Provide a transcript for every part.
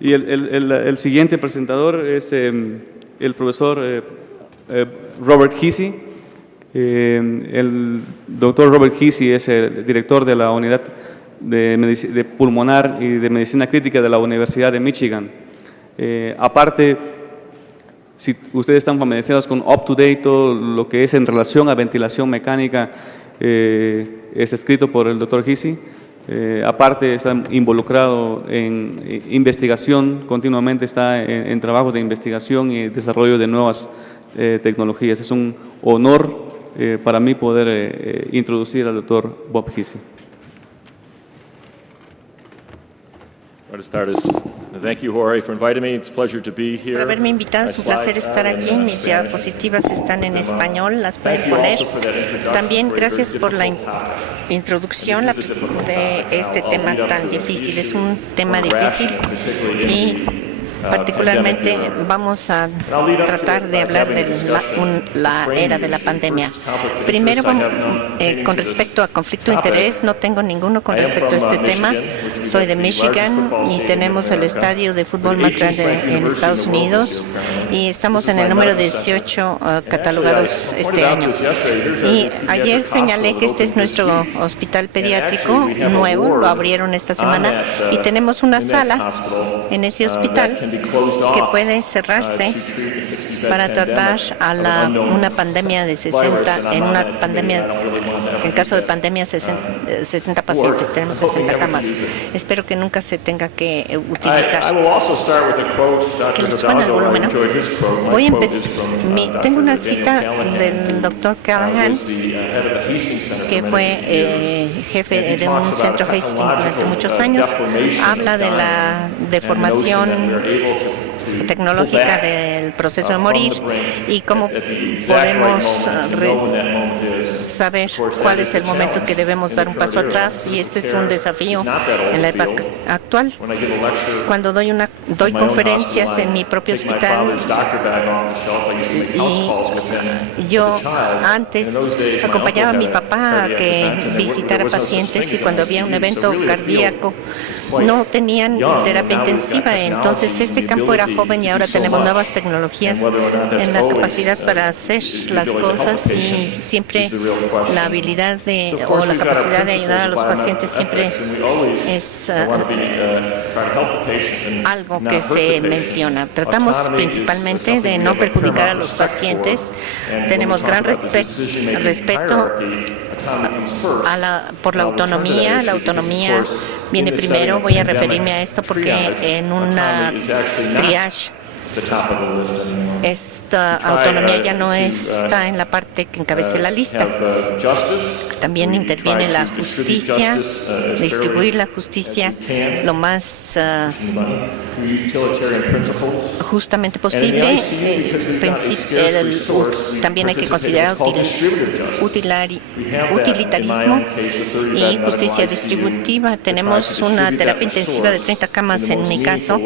Y el siguiente presentador es el profesor Robert Hisey. El doctor Robert Hisey es el director de la unidad de pulmonar y de medicina crítica de la Universidad de Michigan. Aparte, si ustedes están familiarizados con UpToDate, todo lo que es en relación a ventilación mecánica es escrito por el doctor Hisey. Aparte está involucrado en investigación, continuamente está en trabajos de investigación y desarrollo de nuevas tecnologías. Es un honor para mí poder introducir al doctor Bob Hisey. Thank you, Jorge, for inviting me. It's a pleasure to be here. Por haberme invitado, es un placer estar aquí. Mis diapositivas están en español, las pueden poner. También gracias por la introducción de este tema tan difícil. Es un tema difícil y particularmente vamos a tratar de hablar de la era de la pandemia. Primero, con respecto a conflicto de interés, no tengo ninguno con respecto a este tema. Soy de Michigan y tenemos el estadio de fútbol más grande en Estados Unidos y estamos en el número 18 catalogados este año. Y ayer señalé que este es nuestro hospital pediátrico nuevo, lo abrieron esta semana y tenemos una sala en ese hospital que puede cerrarse para tratar a una pandemia de 60, en caso de pandemia 60 pacientes, tenemos 60 camas. Espero que nunca se tenga que utilizar. Que les suena el volumen, ¿no? Voy a empezar. Tengo una cita del doctor Callahan, que fue jefe de un centro Hastings durante muchos años. Habla de la deformación tecnológica del proceso de morir y cómo podemos saber cuál es el momento en que debemos dar un paso atrás, y este es un desafío en la época actual. Cuando doy conferencias en mi propio hospital, y yo antes acompañaba a mi papá a que visitara pacientes, y cuando había un evento cardíaco no tenían terapia intensiva. Entonces este campo era joven y ahora tenemos nuevas tecnologías en la capacidad para hacer las cosas, y siempre la habilidad o la capacidad de ayudar a los pacientes siempre es algo que se menciona. Tratamos principalmente de no perjudicar a los pacientes. Tenemos gran respeto por la autonomía. La autonomía viene primero. Voy a referirme a esto porque en una triage esta autonomía ya no está en la parte que encabece la lista. También interviene la justicia, distribuir la justicia lo más justamente posible. También hay que considerar utilitarismo y justicia distributiva. Tenemos una terapia intensiva de 30 camas en mi caso,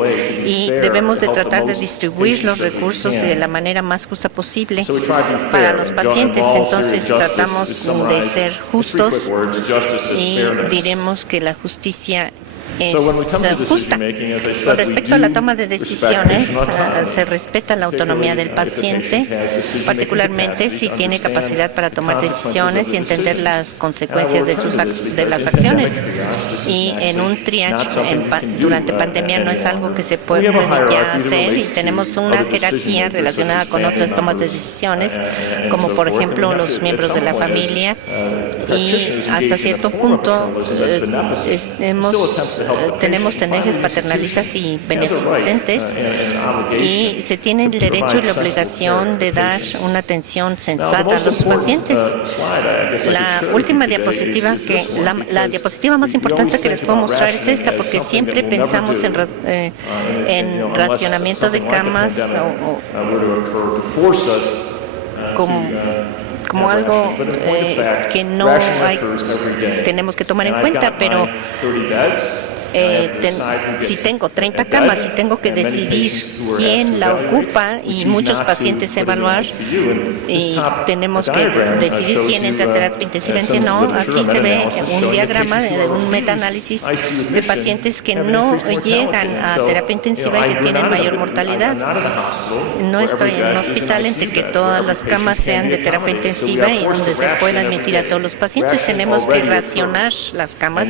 y debemos de tratar de distribuir los recursos de la manera más justa posible para los pacientes. Entonces tratamos de ser justos y diremos que la justicia es justa. Con respecto a la toma de decisiones, se respeta la autonomía del paciente, particularmente si tiene capacidad para tomar decisiones y entender las consecuencias de las acciones. Y en un triage durante pandemia no es algo que se puede ya hacer, y tenemos una jerarquía relacionada con otras tomas de decisiones, como por ejemplo los miembros de la familia, y hasta cierto punto tenemos tendencias paternalistas y beneficentes, y se tiene el derecho y la obligación de dar una atención sensata a los pacientes. La última diapositiva, la diapositiva más importante que les puedo mostrar es esta, porque siempre pensamos en racionamiento de camas como algo que no tenemos que tomar en cuenta, pero si tengo 30 camas y tengo que decidir quién la ocupa y muchos pacientes evaluar y tenemos que decidir quién entra a terapia intensiva, quién no, aquí se ve un diagrama de un metaanálisis de pacientes que no llegan a terapia intensiva y que tienen mayor mortalidad. No estoy en un hospital entre que todas las camas sean de terapia intensiva y donde se pueda admitir a todos los pacientes. Tenemos que racionar las camas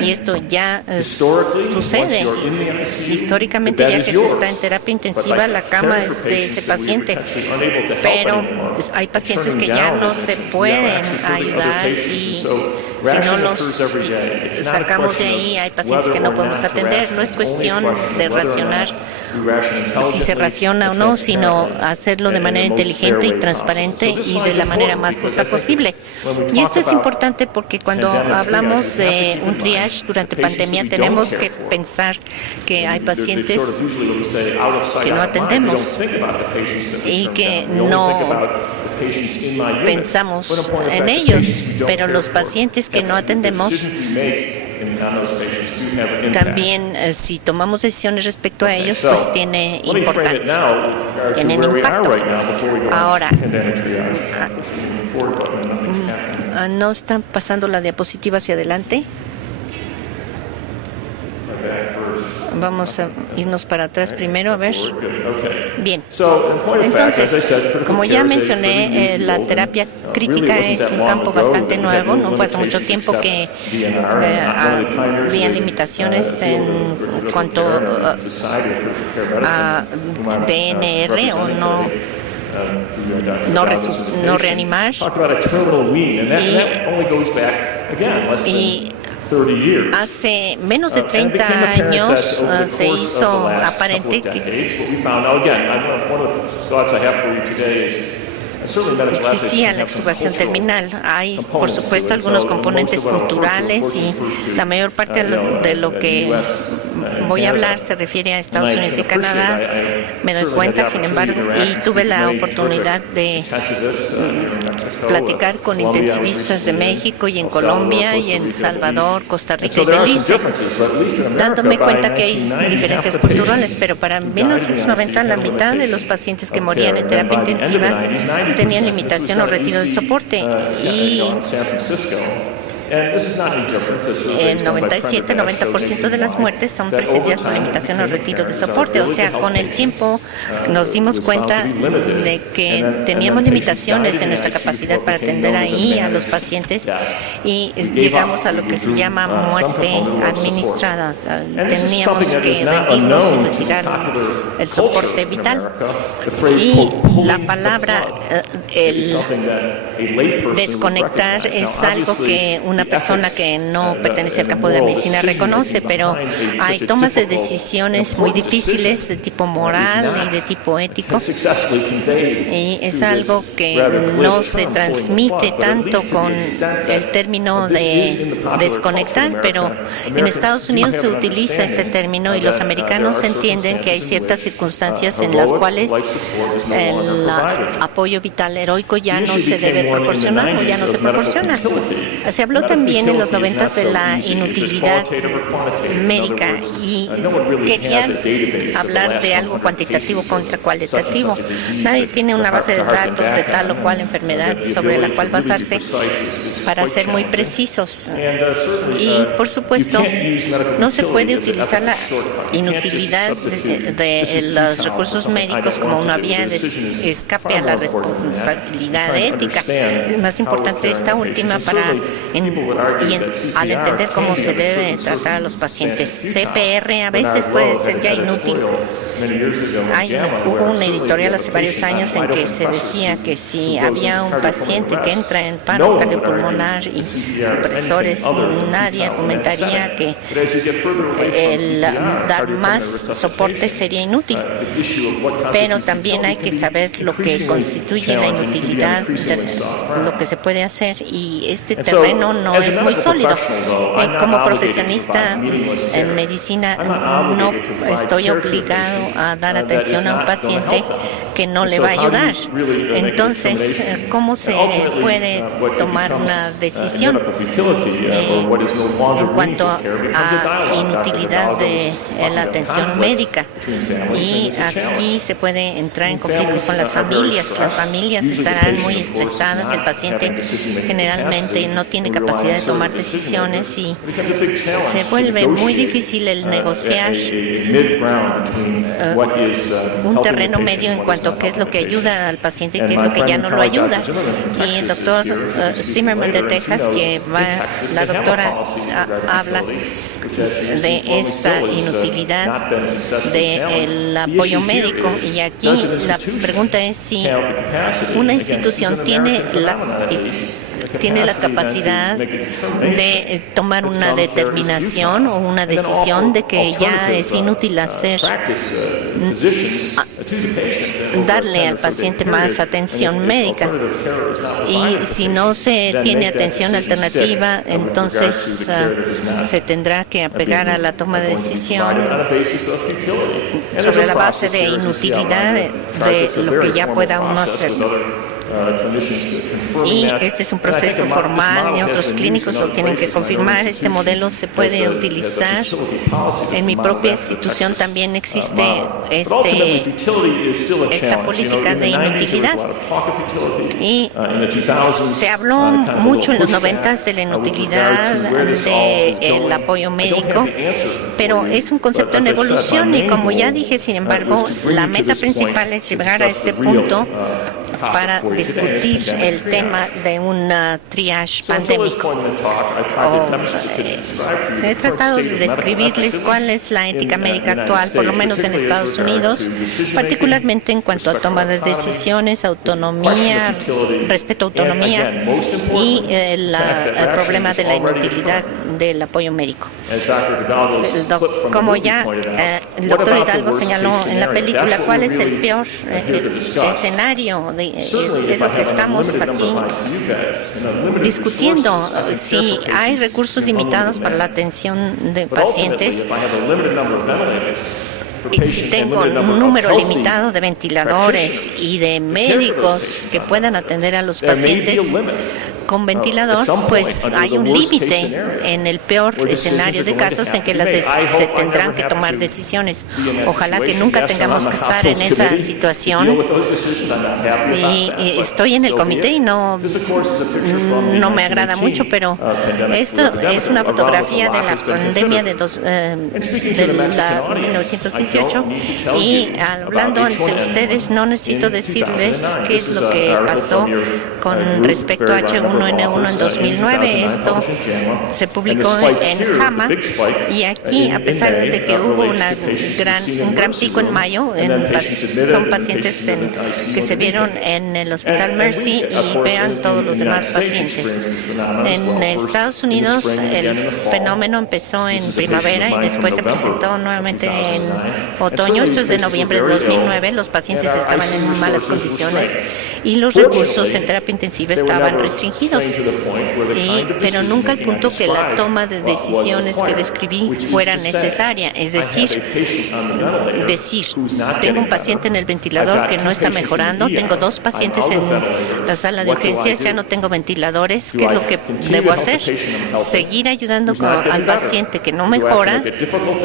y esto ya sucede. Históricamente, ya que se está en terapia intensiva, la cama es de ese paciente, pero hay pacientes que ya no se pueden ayudar y si no los sacamos de ahí, hay pacientes que no podemos atender. No es cuestión de racionar si se raciona o no, sino hacerlo de manera inteligente y transparente y de la manera más justa posible. Y esto es importante porque cuando hablamos de un triage durante pandemia, tenemos que pensar que hay pacientes que no atendemos y que no pensamos en ellos, pero los pacientes que no atendemos también, si tomamos decisiones respecto a ellos, pues tiene importancia, tienen impacto. Ahora, ¿no están pasando la diapositiva hacia adelante? Vamos a irnos para atrás primero, a ver. Bien. Entonces, como ya mencioné, la terapia crítica es un campo bastante nuevo. No fue hace mucho tiempo que había limitaciones en cuanto a DNR o no reanimar. Y hace menos de 30 años se hizo aparente que existía la extubación terminal. Hay, por supuesto, algunos componentes culturales y la mayor parte de lo que voy a hablar se refiere a Estados Unidos y Canadá. Me doy cuenta, sin embargo, y tuve la oportunidad de platicar con intensivistas de México y en Colombia y en Salvador, Costa Rica y Belice, dándome cuenta que hay diferencias culturales, pero para 1990 la mitad de los pacientes que morían en terapia intensiva tenían limitación o retiro de soporte y el 97-90% de las muertes son precedidas por limitación o retiro de soporte. O sea, con el tiempo nos dimos cuenta de que teníamos limitaciones en nuestra capacidad para atender ahí a los pacientes y llegamos a lo que se llama muerte administrada. Teníamos que rendirnos y retirar el soporte vital. Y la palabra desconectar es algo que una persona que no pertenece al campo de la medicina reconoce, pero hay tomas de decisiones muy difíciles de tipo moral y de tipo ético, y es algo que no se transmite tanto con el término de desconectar, pero en Estados Unidos se utiliza este término y los americanos entienden que hay ciertas circunstancias en las cuales el apoyo vital heroico ya no se debe proporcionar o ya no se proporciona. Se habló también en los 90 de la inutilidad médica y quería hablar de algo cuantitativo contra cualitativo. Nadie tiene una base de datos de tal o cual enfermedad sobre la cual basarse para ser muy precisos. Y, por supuesto, no se puede utilizar la inutilidad de los recursos médicos como una vía de escape a la responsabilidad ética. Es más importante esta última al entender cómo se debe tratar a los pacientes. CPR a veces puede ser ya inútil. Hubo un editorial hace varios años en que se decía que si había un paciente que entra en paro cardiopulmonar y compresores, nadie argumentaría que el dar más soporte sería inútil. Pero también hay que saber lo que constituye la inutilidad, lo que se puede hacer, y este terreno no es muy sólido. Como profesionista en medicina no estoy obligado a dar atención a un paciente que no le va a ayudar. Entonces, ¿cómo se puede tomar una decisión en cuanto a inutilidad de la atención médica? Y aquí se puede entrar en conflicto con las familias. Las familias estarán muy estresadas, el paciente generalmente no tiene capacidad de tomar decisiones y se vuelve muy difícil el negociar un terreno medio en cuanto a qué es lo que ayuda al paciente y qué es lo que ya no lo ayuda. Y el doctor Zimmerman de Texas, la doctora habla de esta inutilidad del apoyo médico, y aquí la pregunta es si una institución tiene la capacidad de tomar una determinación o una decisión de que ya es inútil darle al paciente más atención médica. Y si no se tiene atención alternativa, entonces se tendrá que apegar a la toma de decisión sobre la base de inutilidad de lo que ya pueda uno hacer. Y este es un proceso formal y otros clínicos lo tienen que confirmar. Este modelo se puede utilizar. En mi propia institución también existe esta política de inutilidad. Y se habló mucho en los 90s de la inutilidad del apoyo médico, pero es un concepto en evolución y, como ya dije, sin embargo, la meta principal es llegar a este punto para discutir el tema de una triage pandémico. He tratado de describirles cuál es la ética médica actual, por lo menos en Estados Unidos, particularmente en cuanto a toma de decisiones, autonomía, respeto a autonomía y el problema de la inutilidad del apoyo médico. Como ya el doctor Hidalgo señaló en la película, ¿cuál es el peor escenario? Es lo que estamos aquí discutiendo. Si hay recursos limitados para la atención de pacientes, si tengo un número limitado de ventiladores y de médicos que puedan atender a los pacientes con ventilador, pues hay un límite en el peor escenario de casos en que se tendrán que tomar decisiones. Ojalá que nunca tengamos que estar en esa situación. Y estoy en el comité y no me agrada mucho, pero esto es una fotografía de la pandemia de 1918, y hablando ante ustedes no necesito decirles qué es lo que pasó con respecto a H1N1 en 2009. Esto se publicó en JAMA, y aquí, a pesar de que hubo un gran pico en mayo, son pacientes que se vieron en el Hospital Mercy, y vean todos los demás pacientes. En Estados Unidos el fenómeno empezó en primavera y después se presentó nuevamente en otoño. Esto es de noviembre de 2009. Los pacientes estaban en malas condiciones y los recursos en terapia intensiva estaban restringidos, pero nunca al punto que la toma de decisiones que describí fuera necesaria. Es decir, tengo un paciente en el ventilador que no está mejorando, tengo 2 pacientes en la sala de urgencias, ya no tengo ventiladores. ¿Qué es lo que debo hacer? ¿Seguir ayudando al paciente que no mejora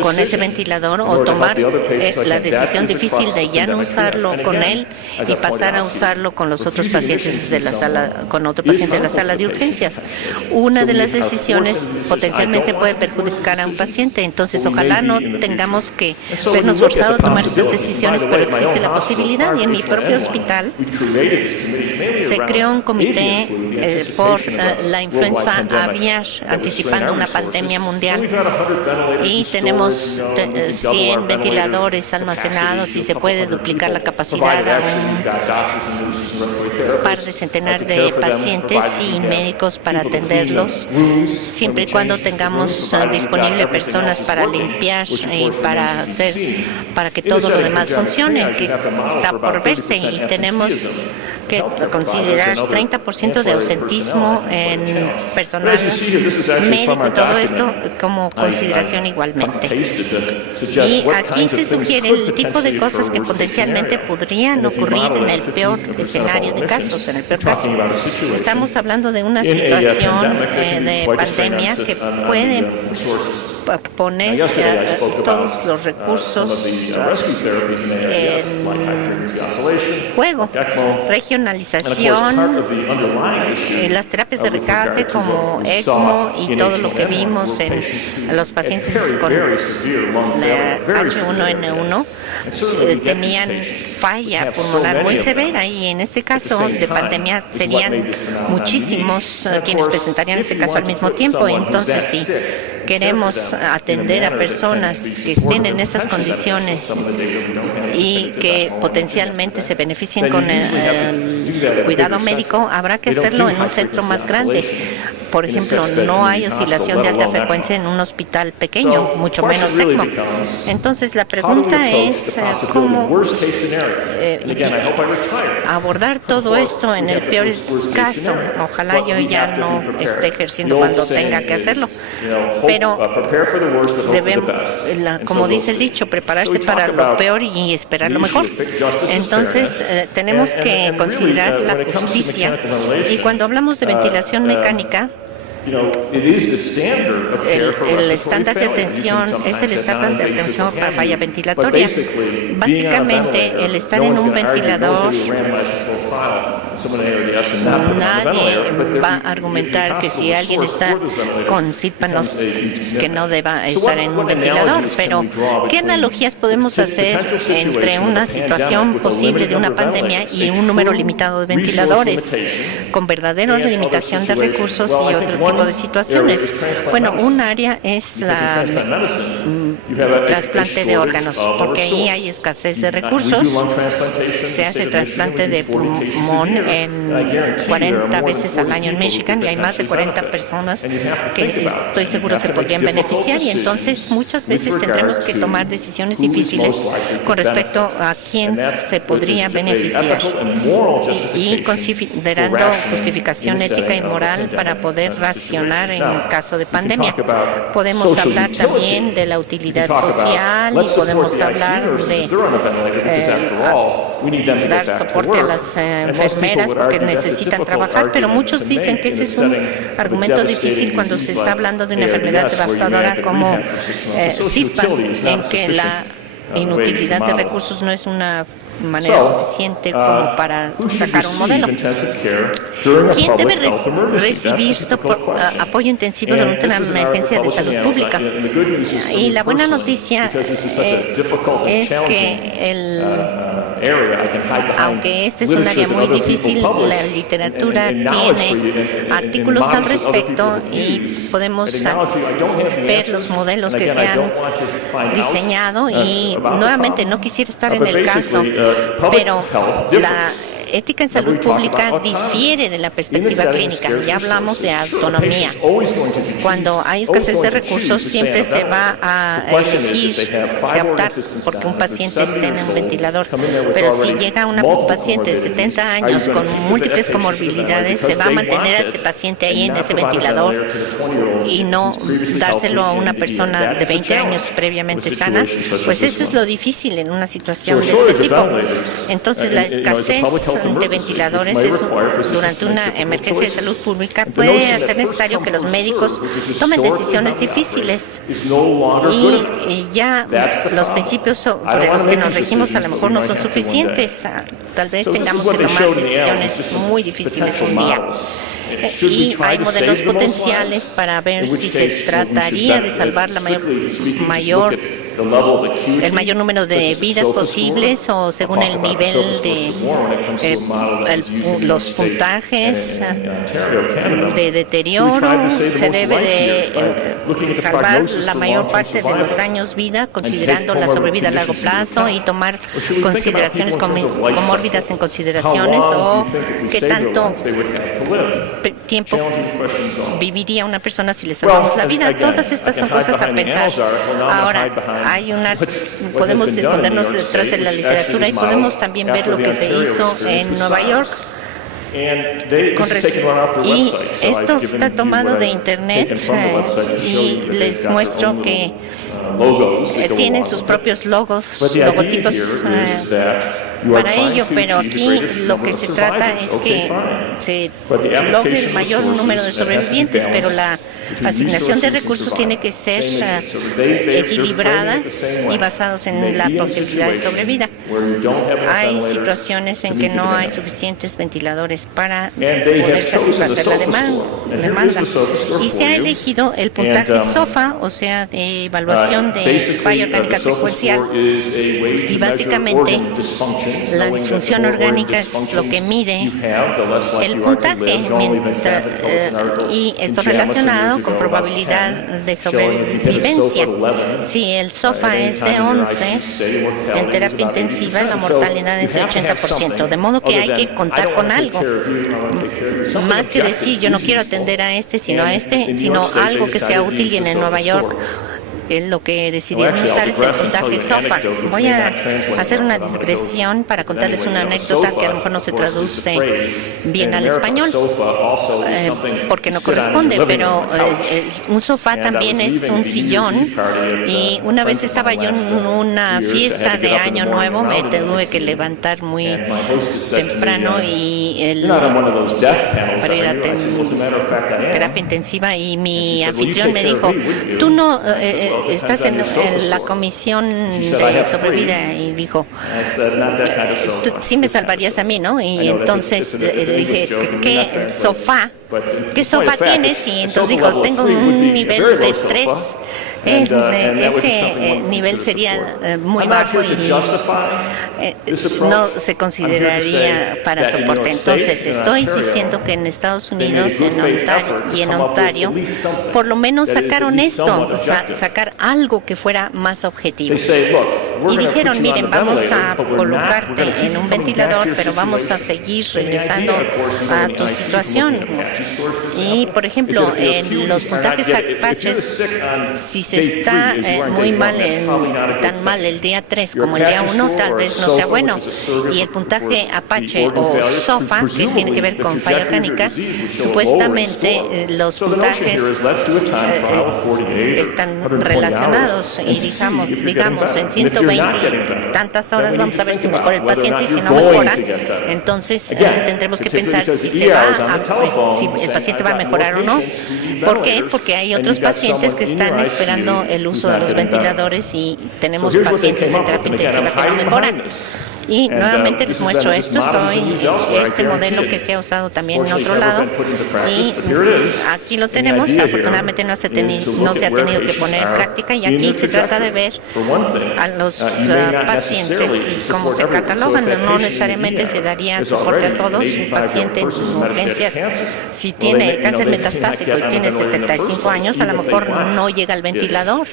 con ese ventilador, o tomar la decisión difícil de ya no usarlo con él y pasar a usarlo con los otros pacientes de la sala, con otro paciente de la sala de urgencias? Una de las decisiones potencialmente puede perjudicar a un paciente. Entonces, ojalá no tengamos que vernos forzados a tomar esas decisiones, pero existe la posibilidad. Y en mi propio hospital se creó un comité por la influenza aviar, anticipando una pandemia mundial, y tenemos 100 ventiladores almacenados, y se puede duplicar la capacidad a un par de centenar de pacientes y médicos para atenderlos, siempre y cuando tengamos disponible personas para limpiar y para que todo lo demás funcione, que está por verse. Y tenemos que considerar 30% de ausentismo en personal médico, todo esto como consideración igualmente. Y aquí se sugiere el tipo de cosas que potencialmente podrían ocurrir en el peor escenario de casos, en el peor caso. Estamos hablando de una situación de pandemia que puede poner todos los recursos en juego. Regionalización, las terapias de rescate como ECMO y todo lo que vimos en los pacientes con la H1N1 tenían falla pulmonar muy severa, y en este caso de pandemia serían muchísimos quienes presentarían este caso al mismo tiempo. Entonces, si queremos atender a personas que estén en esas condiciones y que potencialmente se beneficien con el cuidado médico, habrá que hacerlo en un centro más grande. Por ejemplo, no hay oscilación de alta frecuencia en un hospital pequeño, mucho menos ECMO. Entonces, la pregunta es cómo abordar todo esto en el peor caso. Ojalá yo ya no esté ejerciendo cuando tenga que hacerlo. Pero debemos, como dice el dicho, prepararse para lo peor y esperar lo mejor. Entonces, tenemos que considerar la justicia. Y cuando hablamos de ventilación mecánica, el estándar de atención es el estándar de atención para falla ventilatoria. Básicamente, el estar en un ventilador, nadie va a argumentar que si alguien está con sípanos que no deba estar en un ventilador. Pero, ¿qué analogías podemos hacer entre una situación posible de una pandemia y un número limitado de ventiladores con verdadera limitación de recursos y otro tipo de situaciones? Bueno, un área es la trasplante de órganos, porque ahí hay escasez de recursos. Se hace trasplante de pulmón en 40 veces al año en Michigan, y hay más de 40 personas que estoy seguro se podrían beneficiar, y entonces muchas veces tendremos que tomar decisiones difíciles con respecto a quién se podría beneficiar, y considerando justificación ética y moral para poder racionar en caso de pandemia. Podemos hablar también de la utilidad social, y podemos hablar de dar soporte a las enfermeras porque necesitan trabajar, pero muchos dicen que ese es un argumento difícil cuando se está hablando de una enfermedad devastadora como SIDPAN, en que la inutilidad de recursos no es una manera suficiente como para sacar un modelo. ¿Quién debe recibir apoyo intensivo durante una emergencia de salud pública? Y la buena noticia es que aunque este es un área muy difícil, la literatura tiene artículos al respecto y podemos ver los modelos que se han diseñado. Y nuevamente, no quisiera estar en el caso, pero la ética en salud pública difiere de la perspectiva clínica. Ya hablamos de autonomía. Cuando hay escasez de recursos, siempre se va a elegir, se optar porque un paciente esté en un ventilador. Pero si llega un paciente de 70 años con múltiples comorbilidades, se va a mantener a ese paciente ahí en ese ventilador y no dárselo a una persona de 20 años previamente sana. Pues eso es lo difícil en una situación de este tipo. Entonces, la escasez de ventiladores durante una emergencia de salud pública puede hacer necesario que los médicos tomen decisiones difíciles, y ya los principios sobre los que nos regimos a lo mejor no son suficientes. Tal vez tengamos que tomar decisiones muy difíciles un día. Y hay modelos potenciales para ver si se trataría de salvar el mayor número de vidas posibles, o según el nivel de los puntajes de deterioro. Se debe de salvar la mayor parte de los años vida, considerando la sobrevida a largo plazo, y tomar consideraciones comórbidas en consideraciones, o qué tanto tiempo viviría una persona si le salvamos la vida. Todas estas son cosas a pensar. Ahora, podemos escondernos detrás de la literatura, y podemos también ver lo que se hizo en Nueva York Y esto está tomado de internet y les muestro que tienen sus propios logotipos para ello, pero aquí lo que se trata es que se logre el mayor número de sobrevivientes, pero la asignación de recursos tiene que ser equilibrada y basados en la posibilidad de sobrevida. Hay situaciones en que no hay suficientes ventiladores para poder satisfacer la demanda. Y se ha elegido el puntaje SOFA, o sea, de evaluación de falla orgánica secuencial. Y básicamente la disfunción orgánica es lo que mide el puntaje, y esto relacionado con probabilidad de sobrevivencia. Si el SOFA es de 11, en terapia intensiva la mortalidad es de 80%, de modo que hay que contar con algo. Más que decir, yo no quiero atender a este, sino algo que sea útil. Y en Nueva York lo que decidieron usar es el puntaje SOFA. Voy a hacer una digresión para contarles una anécdota que a lo mejor no se traduce bien al español, porque no corresponde, pero un sofá también es un sillón. Y una vez estaba yo en una fiesta de Año Nuevo, me tuve que levantar muy temprano para ir a terapia intensiva, y mi anfitrión me dijo, tú no estás en la comisión de sobrevida, y dijo, tú sí me salvarías a mí, ¿no? Y entonces dije, ¿qué sofá tienes? Y entonces dijo, tengo un nivel de 3. Ese nivel sería muy bajo y no se consideraría para soporte. Entonces estoy diciendo que en Estados Unidos en Ontario por lo menos sacaron esto, sacar algo que fuera más objetivo. Y dijeron, miren, vamos a colocarte en un ventilador, pero vamos a seguir regresando a tu situación. Y por ejemplo, en los puntajes Apaches, si se está muy mal, tan mal el día 3 como el día 1, tal vez no sea bueno. Y el puntaje Apache o SOFA, que tiene que ver con falla orgánica, supuestamente los puntajes están relacionados. Y digamos en 120 tantas horas vamos a ver si mejora el paciente, y si no mejora, entonces tendremos que pensar si el paciente va a mejorar o no. ¿Por qué? Porque hay otros pacientes que están esperando el uso de los ventiladores, y tenemos pacientes en terapia intensiva que no mejoran. Y nuevamente les muestro esto, este modelo que se ha usado también en otro lado, y aquí lo tenemos. Afortunadamente no se ha tenido que poner en práctica, y aquí se trata de ver a los pacientes y cómo se catalogan. No necesariamente se daría soporte a todos. Un paciente en urgencias, si tiene cáncer metastásico y tiene 75 años, a lo mejor no llega al ventilador,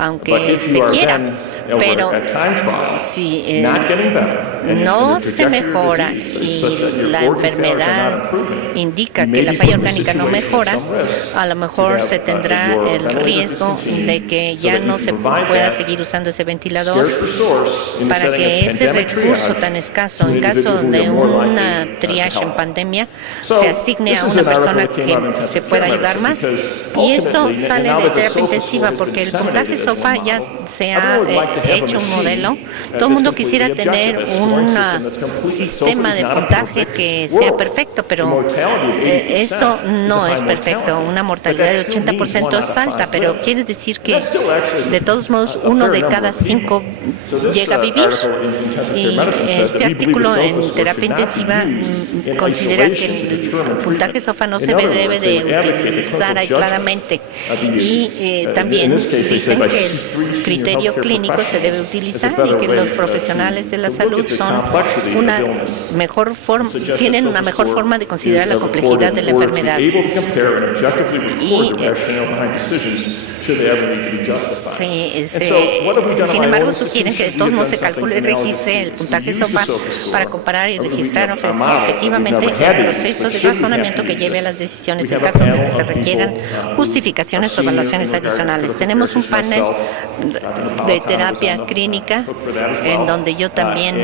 aunque se quiera. Pero si no se mejora y la enfermedad indica que la falla orgánica no mejora, a lo mejor se tendrá el riesgo de que ya no se pueda seguir usando ese ventilador, para que ese recurso tan escaso, en caso de una triage en pandemia, se asigne a una persona que se pueda ayudar más. Y esto sale de terapia intensiva, porque el puntaje SOFA ya se ha hecho un modelo. Todo el mundo quisiera tener un sistema de puntaje que sea perfecto, pero esto no es perfecto. Una mortalidad del 80% es alta, pero quiere decir que de todos modos 1 de cada 5 llega a vivir. Y este artículo en terapia intensiva considera que el puntaje SOFA no se debe de utilizar aisladamente, y también dicen que el criterio clínico se debe utilizar, y que los profesionales de la salud tienen una mejor forma de considerar la complejidad de la enfermedad. Y Sin embargo, sugieren que de todos modos se calcule y registre el puntaje SOFA para comparar y registrar efectivamente el proceso de razonamiento que lleve a las decisiones en caso de que se requieran justificaciones o evaluaciones adicionales. Tenemos un panel de terapia clínica en donde yo también,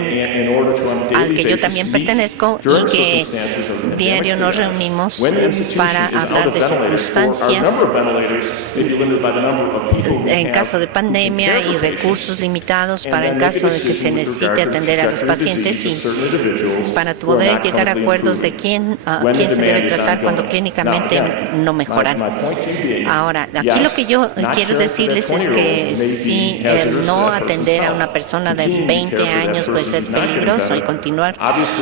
al que yo también pertenezco, y que diario nos reunimos para hablar de circunstancias en caso de pandemia y recursos limitados para en caso de que se necesite atender a los pacientes y para poder llegar a acuerdos de quién se debe tratar cuando clínicamente no mejoran. Ahora, aquí lo que yo quiero decirles es que si no atender a una persona de 20 años puede ser peligroso y continuar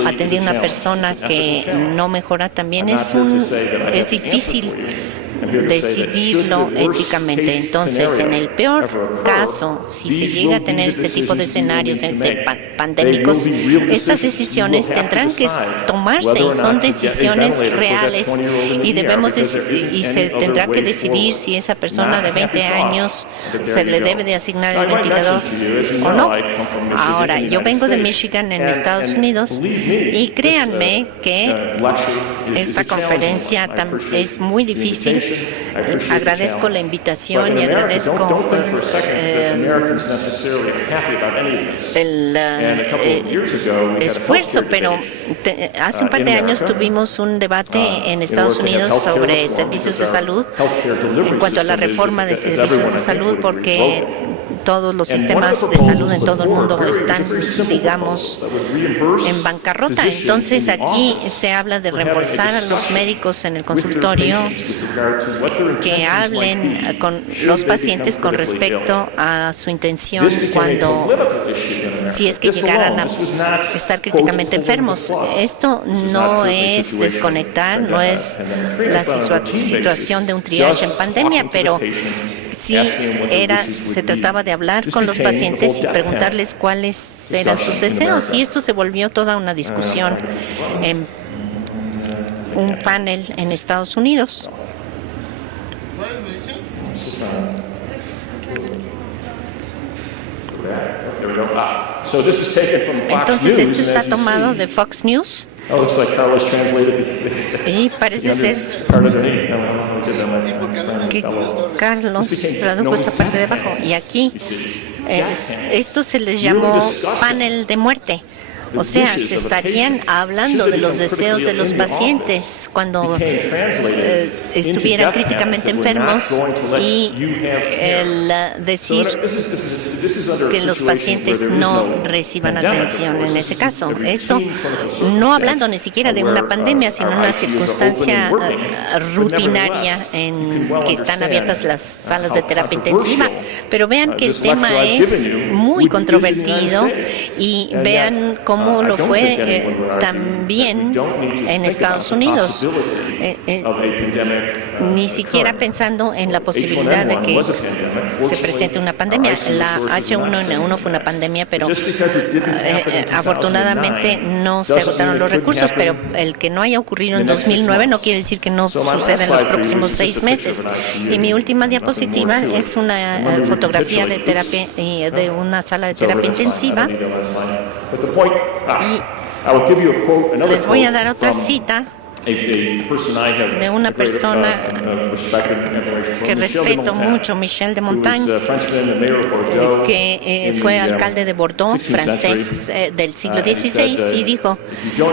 atendiendo a una persona que no mejora también es difícil decidirlo éticamente. Entonces, en el peor caso, si se llega a tener este tipo de escenarios pandémicos, estas decisiones tendrán que tomarse y son decisiones reales y se tendrá que decidir si esa persona de 20 años se le debe de asignar el ventilador o no. Ahora, yo vengo de Michigan en Estados Unidos y créanme que esta conferencia es muy difícil. Agradezco la invitación y agradezco el esfuerzo, pero hace un par de años tuvimos un debate en Estados Unidos sobre servicios de salud en cuanto a la reforma de servicios de salud, porque todos los sistemas de salud en todo el mundo están, digamos, en bancarrota. Entonces aquí se habla de reembolsar a los médicos en el consultorio que hablen con los pacientes con respecto a su intención si es que llegaran a estar críticamente enfermos. Esto no es desconectar, no es la situación de un triage en pandemia, pero sí se trataba de hablar con los pacientes y preguntarles cuáles eran sus deseos, y esto se volvió toda una discusión en un panel en Estados Unidos. Entonces esto está tomado de Fox News. Y parece ser que Carlos tradujo esta parte de abajo. Y aquí esto se les llamó panel de muerte. O sea, se estarían hablando de los deseos de los pacientes cuando estuvieran críticamente enfermos, y el decir que los pacientes no reciban atención en ese caso. Esto no hablando ni siquiera de una pandemia, sino una circunstancia rutinaria en que están abiertas las salas de terapia intensiva. Pero vean que el tema es muy controvertido y vean cómo lo fue también en Estados Unidos, ni siquiera pensando en la posibilidad de que se presente una pandemia. La H1N1 fue una pandemia, pero afortunadamente no se agotaron los recursos, pero el que no haya ocurrido en 2009 no quiere decir que no suceda en los próximos 6 meses. Y mi última diapositiva es una fotografía de terapia de una sala de terapia intensiva. Y les voy a dar otra cita de una persona que respeto mucho, Michel de Montaigne, que fue alcalde de Bordeaux, francés del siglo XVI, y dijo: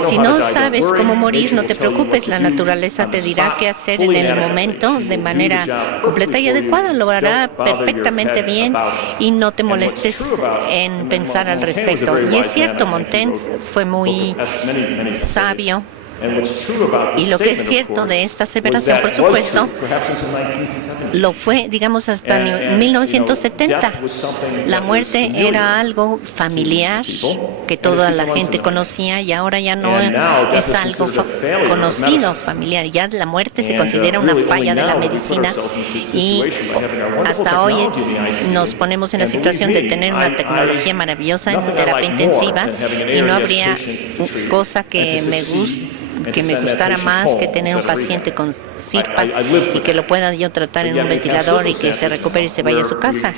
si no sabes cómo morir, no te preocupes, la naturaleza te dirá qué hacer en el momento de manera completa y adecuada, lo hará perfectamente bien y no te molestes en pensar al respecto. Y es cierto, Montaigne fue muy sabio. Y lo que es cierto de esta aseveración, por supuesto, lo fue, digamos, hasta 1970. La muerte era algo familiar que toda la gente conocía, y ahora ya no es algo conocido, familiar. Ya la muerte se considera una falla de la medicina, y hasta hoy nos ponemos en la situación de tener una tecnología maravillosa en terapia intensiva, y no habría cosa que me que me gustara más que tener un paciente con CIRPA y que lo pueda yo tratar en un ventilador y que se recupere y se vaya a su casa.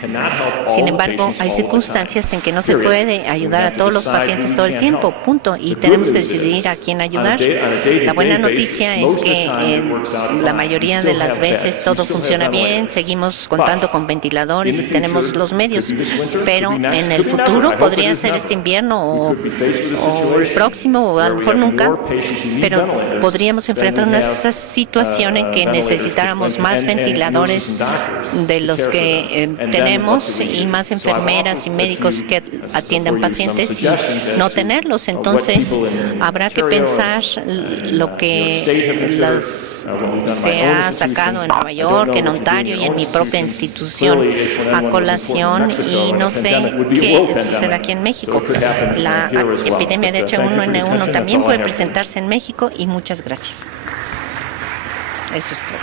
Sin embargo, hay circunstancias en que no se puede ayudar a todos los pacientes todo el tiempo, punto, y tenemos que decidir a quién ayudar. La buena noticia es que la mayoría de las veces todo funciona bien, seguimos contando con ventiladores y tenemos los medios, pero en el futuro podría ser este invierno o el próximo o a lo mejor nunca, pero podríamos enfrentar una situación en que necesitáramos más ventiladores de los que tenemos y más enfermeras y médicos que atiendan pacientes y no tenerlos. Entonces habrá que pensar lo que se ha sacado en Nueva York, en Ontario y en mi propia institución a colación, y no sé qué sucede aquí en México. La epidemia de H1N1 también puede presentarse en México, y muchas gracias. Eso es todo.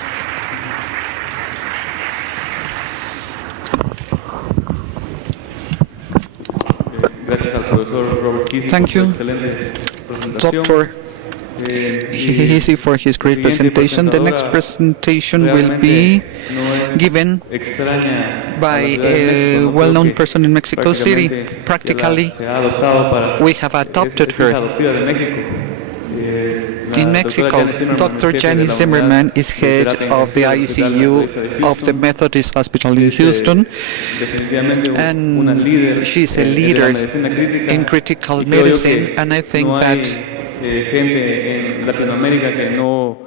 Gracias al profesor Robert Kesey Thank por su you, excelente presentación. Dr. Kesey, for his great presentation. The next presentation will be given by a well-known person in Mexico City. Practically, we have adopted her. In Mexico, Dr. Janice Zimmerman is head of the ICU of the Methodist Hospital in Houston, and she's a leader in critical medicine, and I think that gente en Latinoamérica que no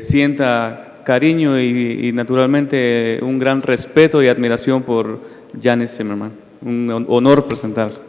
sienta cariño y naturalmente un gran respeto y admiración por Janice Zimmerman. Un honor presentar.